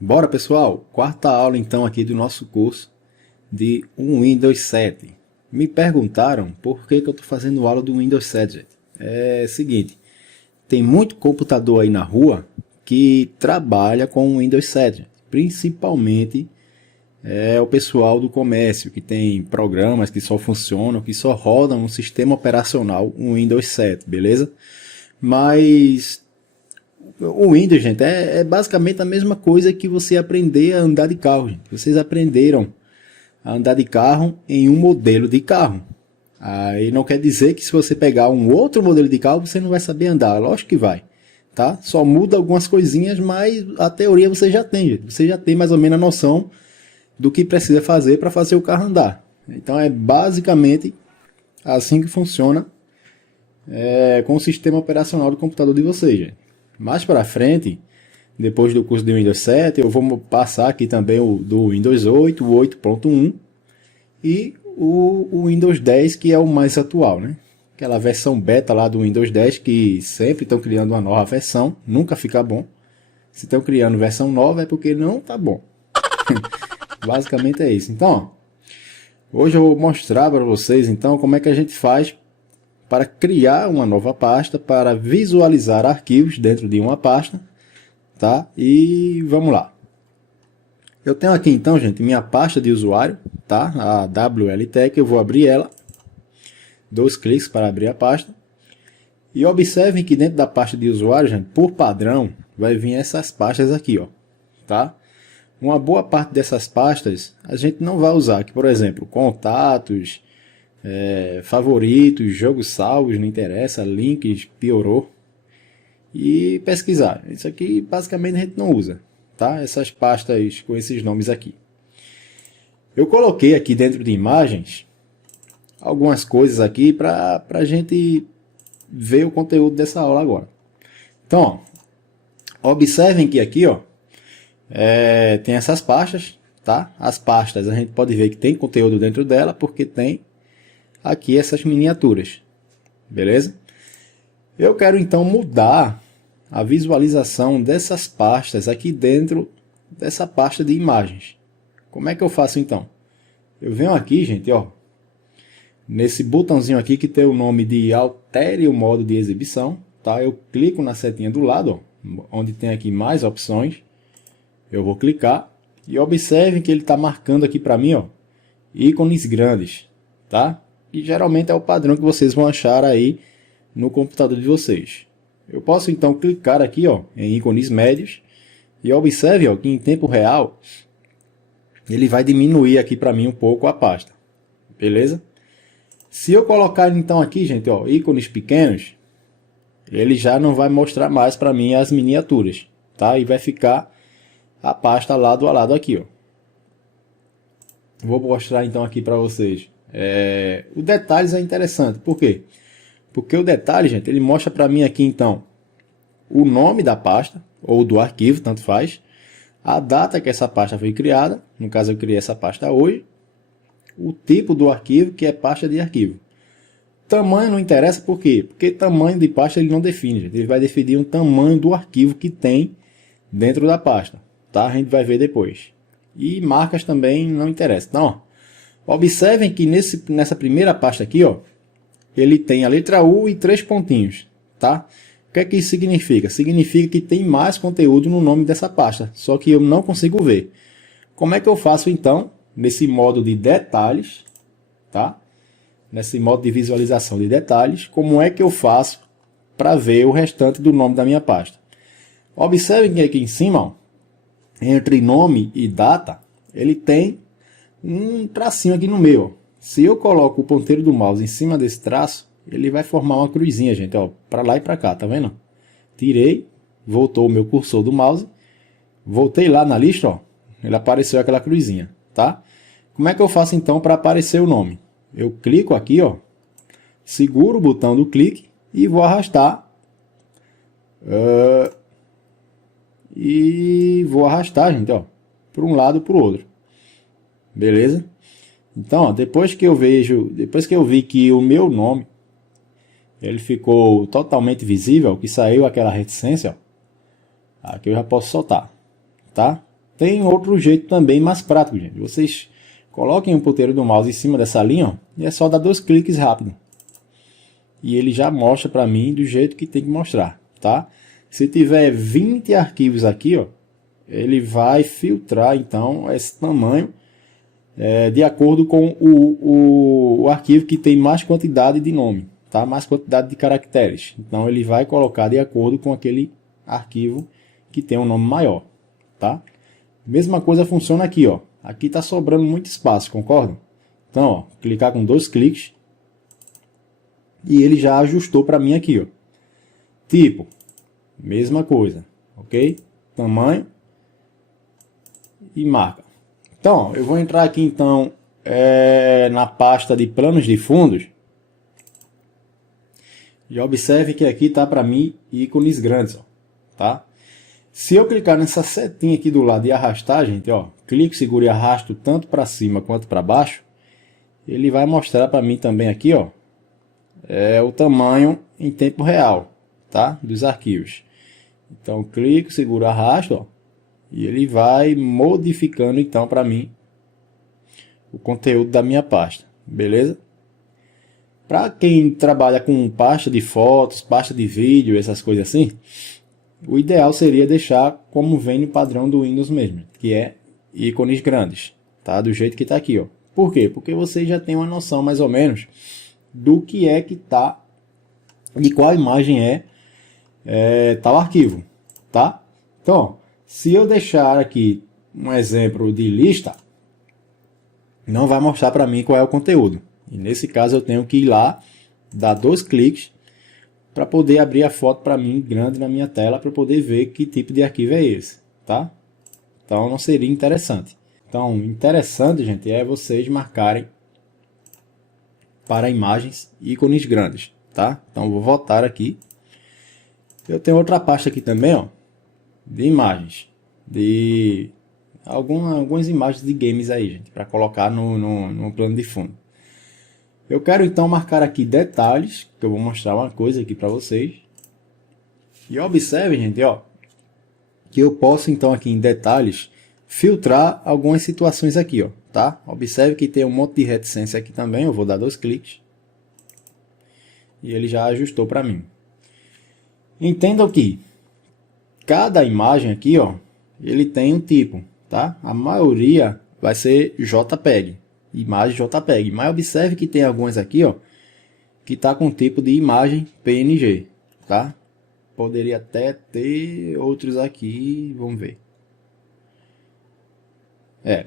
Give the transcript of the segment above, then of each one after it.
Bora pessoal, quarta aula então aqui do nosso curso de Windows 7. Me perguntaram por que eu estou fazendo aula do Windows 7, gente. É o seguinte, tem muito computador aí na rua que trabalha com o Windows 7, gente. Principalmente o pessoal do comércio, que tem programas que só funcionam, que só rodam no sistema operacional o Windows 7, beleza? Mas o Windows, gente, é basicamente a mesma coisa que você aprender a andar de carro, gente. Vocês aprenderam a andar de carro em um modelo de carro. Aí não quer dizer que se você pegar um outro modelo de carro, você não vai saber andar. Lógico que vai, tá? Só muda algumas coisinhas, mas a teoria você já tem, gente. Você já tem mais ou menos a noção do que precisa fazer para fazer o carro andar. Então é basicamente assim que funciona com o sistema operacional do computador de vocês, gente. Mais para frente, depois do curso de Windows 7, eu vou passar aqui também o do Windows 8, o 8.1 e o Windows 10, que é o mais atual, né? Aquela versão beta lá do Windows 10, que sempre estão criando uma nova versão, nunca fica bom. Se estão criando versão nova é porque não tá bom. Basicamente é isso. Então, hoje eu vou mostrar para vocês então como é que a gente faz para criar uma nova pasta, para visualizar arquivos dentro de uma pasta, tá? E vamos lá. Eu tenho aqui então, gente, minha pasta de usuário, tá? A WLTech, eu vou abrir ela. 2 cliques para abrir a pasta. E observem que dentro da pasta de usuário, gente, por padrão, vai vir essas pastas aqui, ó, tá? Uma boa parte dessas pastas a gente não vai usar, que por exemplo, contatos, favoritos, jogos salvos, não interessa, links, piorou, e pesquisar. Isso aqui basicamente a gente não usa, tá? Essas pastas com esses nomes aqui. Eu coloquei aqui dentro de imagens algumas coisas aqui para a gente ver o conteúdo dessa aula agora. Então, ó, observem que aqui, ó, tem essas pastas, tá? As pastas a gente pode ver que tem conteúdo dentro dela porque tem aqui essas miniaturas, beleza? Eu quero então mudar a visualização dessas pastas aqui dentro dessa pasta de imagens. Como é que eu faço então? Eu venho aqui, gente, ó, nesse botãozinho aqui que tem o nome de altere o modo de exibição, tá? Eu clico na setinha do lado, ó, onde tem aqui mais opções. Eu vou clicar e observem que ele está marcando aqui para mim, ó, ícones grandes, tá? E geralmente é o padrão que vocês vão achar aí no computador de vocês. Eu posso então clicar aqui, ó, em ícones médios e observe, ó, que em tempo real ele vai diminuir aqui para mim um pouco a pasta, beleza? Se eu colocar então aqui, gente, ó, ícones pequenos, ele já não vai mostrar mais para mim as miniaturas, tá? E vai ficar a pasta lado a lado aqui, ó. Vou mostrar então aqui para vocês. O detalhes é interessante, por quê? Porque o detalhe, gente, ele mostra para mim aqui então o nome da pasta, ou do arquivo, tanto faz, a data que essa pasta foi criada, no caso eu criei essa pasta hoje, o tipo do arquivo, que é pasta de arquivo. Tamanho não interessa, por quê? Porque tamanho de pasta ele não define, gente. Ele vai definir o tamanho do arquivo que tem dentro da pasta, tá? A gente vai ver depois. E marcas também não interessa. Então, ó, observem que nessa primeira pasta aqui, ó, ele tem a letra U e 3 pontinhos, tá? O que é que isso significa? Significa que tem mais conteúdo no nome dessa pasta, só que eu não consigo ver. Como é que eu faço então, nesse modo de detalhes, tá? Nesse modo de visualização de detalhes, como é que eu faço para ver o restante do nome da minha pasta? Observem que aqui em cima, ó, entre nome e data, ele tem um tracinho aqui no meio, ó. Se eu coloco o ponteiro do mouse em cima desse traço, ele vai formar uma cruzinha, gente, ó, para lá e para cá, tá vendo? Tirei, voltou o meu cursor do mouse, voltei lá na lista, ó, ele apareceu aquela cruzinha, tá? Como é que eu faço então para aparecer o nome? Eu clico aqui, ó, seguro o botão do clique e vou arrastar. E vou arrastar, gente, ó, para um lado para o outro. Beleza? Então, ó, depois que eu vi que o meu nome ele ficou totalmente visível, que saiu aquela reticência, ó, aqui eu já posso soltar, tá? tem outro jeito também mais prático, gente. Vocês coloquem o ponteiro do mouse em cima dessa linha, ó, e é só dar 2 cliques rápido. E ele já mostra para mim do jeito que tem que mostrar, tá? Se tiver 20 arquivos aqui, ó, ele vai filtrar então esse tamanho de acordo com o arquivo que tem mais quantidade de nome, tá? Mais quantidade de caracteres. Então ele vai colocar de acordo com aquele arquivo que tem um nome maior, tá? Mesma coisa funciona aqui, ó. Aqui está sobrando muito espaço, concordam? Então, ó, clicar com 2 cliques e ele já ajustou para mim aqui, ó. Tipo, mesma coisa, ok? Tamanho e marca. Então, ó, eu vou entrar aqui então na pasta de planos de fundos. Já observe que aqui está para mim ícones grandes, ó, tá? Se eu clicar nessa setinha aqui do lado e arrastar, gente, ó, clico, seguro e arrasto tanto para cima quanto para baixo, ele vai mostrar para mim também aqui, ó, o tamanho em tempo real, tá? Dos arquivos. Então, clico, seguro, arrasto, ó, e ele vai modificando então para mim o conteúdo da minha pasta, beleza? Para quem trabalha com pasta de fotos, pasta de vídeo, essas coisas assim, o ideal seria deixar como vem no padrão do Windows mesmo, que é ícones grandes, tá? Do jeito que está aqui, ó. Por quê? Porque você já tem uma noção mais ou menos do que é que tá, de qual imagem tal arquivo, tá? Então, se eu deixar aqui um exemplo de lista, não vai mostrar para mim qual é o conteúdo. E nesse caso eu tenho que ir lá, dar 2 cliques, para poder abrir a foto para mim grande na minha tela, para poder ver que tipo de arquivo é esse, tá? Então não seria interessante. Então, interessante, gente, é vocês marcarem para imagens ícones grandes, tá? Então vou voltar aqui. Eu tenho outra pasta aqui também, ó, de imagens, de algumas imagens de games aí, gente, para colocar no plano de fundo. Eu quero então marcar aqui detalhes, que eu vou mostrar uma coisa aqui para vocês. E observe, gente, ó, que eu posso então aqui em detalhes filtrar algumas situações aqui, ó, tá? Observe que tem um monte de reticência aqui também, eu vou dar 2 cliques. E ele já ajustou para mim. Entendam que cada imagem aqui, ó, ele tem um tipo, tá? A maioria vai ser JPEG. Imagem JPEG, mas observe que tem algumas aqui, ó, que tá com tipo de imagem PNG, tá? Poderia até ter outros aqui, vamos ver.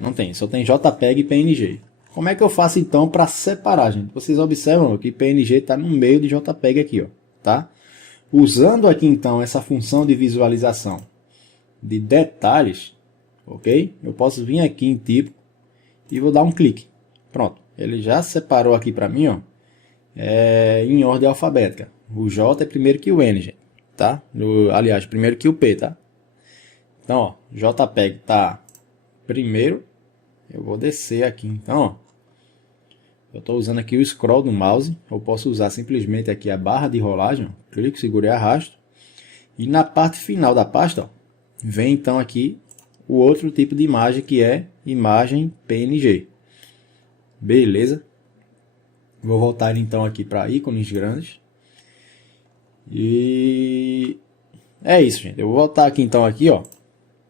Não tem, só tem JPEG e PNG. Como é que eu faço então para separar, gente? Vocês observam que PNG está no meio de JPEG aqui, ó, tá? Usando aqui então essa função de visualização de detalhes, ok? Eu posso vir aqui em tipo e vou dar um clique. Pronto, ele já separou aqui para mim, ó, em ordem alfabética. O J é primeiro que o N, gente, tá? Aliás, primeiro que o P, tá? Então, ó, JPEG tá primeiro. Eu vou descer aqui, então, ó. Eu estou usando aqui o scroll do mouse. Eu posso usar simplesmente aqui a barra de rolagem, ó. Clico, seguro e arrasto. E na parte final da pasta, ó, vem então aqui o outro tipo de imagem, que é imagem PNG. Beleza? Vou voltar então aqui para ícones grandes. E é isso, gente. Eu vou voltar aqui então aqui, ó.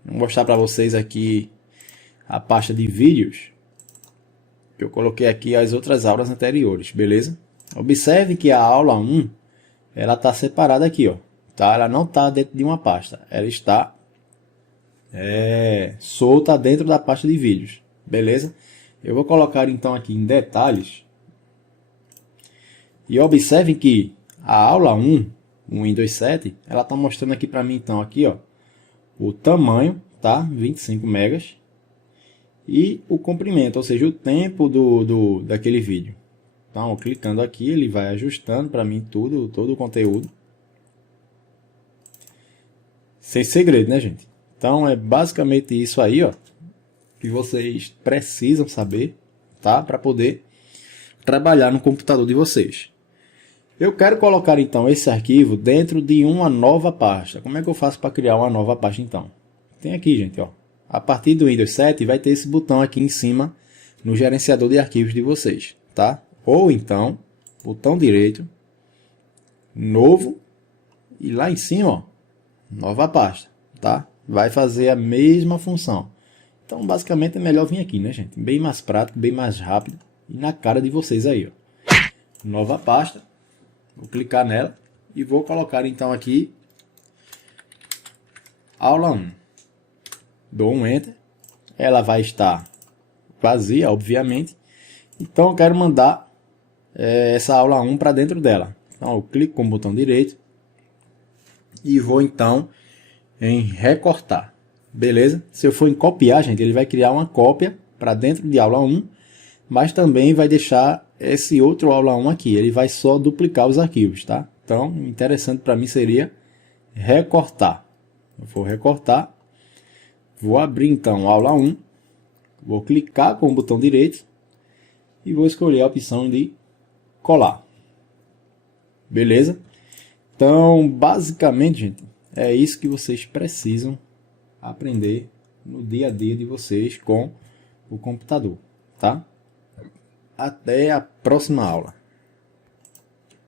Vou mostrar para vocês aqui a pasta de vídeos que eu coloquei aqui as outras aulas anteriores, beleza? Observe que a aula 1, ela está separada aqui, ó, tá? Ela não está dentro de uma pasta, ela está solta dentro da pasta de vídeos, beleza? Eu vou colocar então aqui em detalhes e observem que a aula 1, o Windows 7, ela está mostrando aqui para mim então aqui, ó, o tamanho, tá? 25 megas. E o comprimento, ou seja, o tempo daquele vídeo. Então, clicando aqui, ele vai ajustando para mim todo o conteúdo. Sem segredo, né, gente? Então, é basicamente isso aí, ó, que vocês precisam saber, tá? Para poder trabalhar no computador de vocês. Eu quero colocar, então, esse arquivo dentro de uma nova pasta. Como é que eu faço para criar uma nova pasta, então? Tem aqui, gente, ó, A partir do Windows 7 vai ter esse botão aqui em cima no gerenciador de arquivos de vocês, tá? Ou então, botão direito, novo, e lá em cima, ó, nova pasta, tá? Vai fazer a mesma função. Então, basicamente, é melhor vir aqui, né, gente? Bem mais prático, bem mais rápido e na cara de vocês aí, ó. Nova pasta, vou clicar nela e vou colocar então aqui aula 1. Dou um Enter, ela vai estar vazia, obviamente. Então, eu quero mandar essa aula 1 para dentro dela. Então, eu clico com o botão direito e vou então em recortar. Beleza? Se eu for em copiar, gente, ele vai criar uma cópia para dentro de aula 1, mas também vai deixar esse outro aula 1 aqui. Ele vai só duplicar os arquivos, tá? Então, interessante para mim seria recortar. Eu vou recortar, vou abrir então aula 1, vou clicar com o botão direito e vou escolher a opção de colar. Beleza? Então, basicamente, gente, é isso que vocês precisam aprender no dia a dia de vocês com o computador, tá? Até a próxima aula.